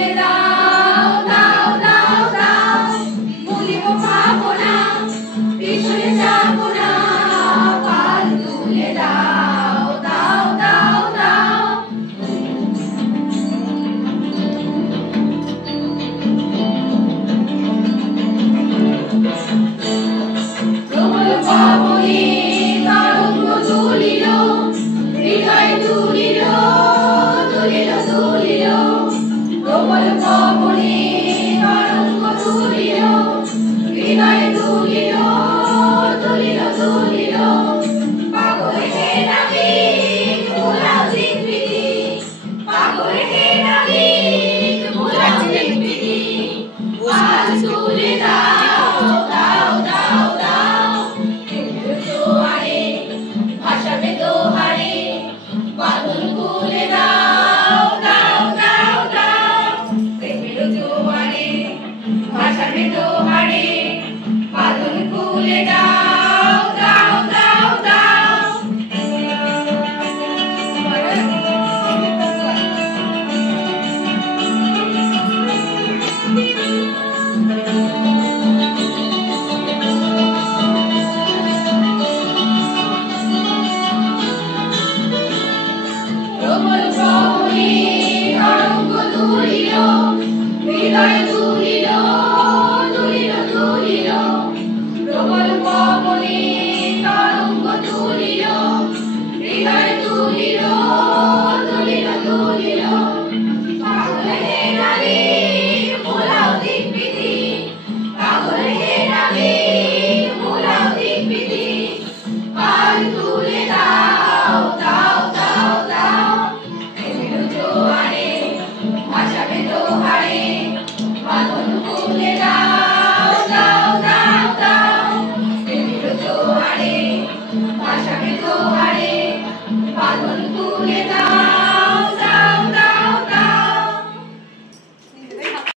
তুলে দাও দাও দাও দাও ভুলিব পাবো না পিছনে যাবো না পাল তুলে দাও দাও দাও দাও প্রবল পবনে তরঙ্গ তুলিল হৃদয় তুলিল তুলিল তুলিল প্রবল পবনে তরঙ্গ তুলিল হৃদয় তুলিল তুলিল তুলিল পাগল হে নাবিক ভোলাও দিকবিদি পাগল হে নাবিক ভোলাও দিকবিদি পাল তুলে দাও দাও দাও দাও জোয়ারে ভাসাবে দোহারে বাদল খুলে দাও দাও দাও দাও প্রেমের জোয়ারে ভাসাবে দোহারে বাদল খুলে দাও দাও দাও দাও প্রবল পবনে তরঙ্গ তুলিল হৃদয় তুলিল তুলিল তুলিল প্রবল পবনে তরঙ্গ তুলিল হৃদয় তুলিল তুলিল তুলিল পাগল হে নাবিক ভোলাও দিকবিদি পাগল হে নাবিক ভোলাও দিকবিদি পাল তুলে দাও দাও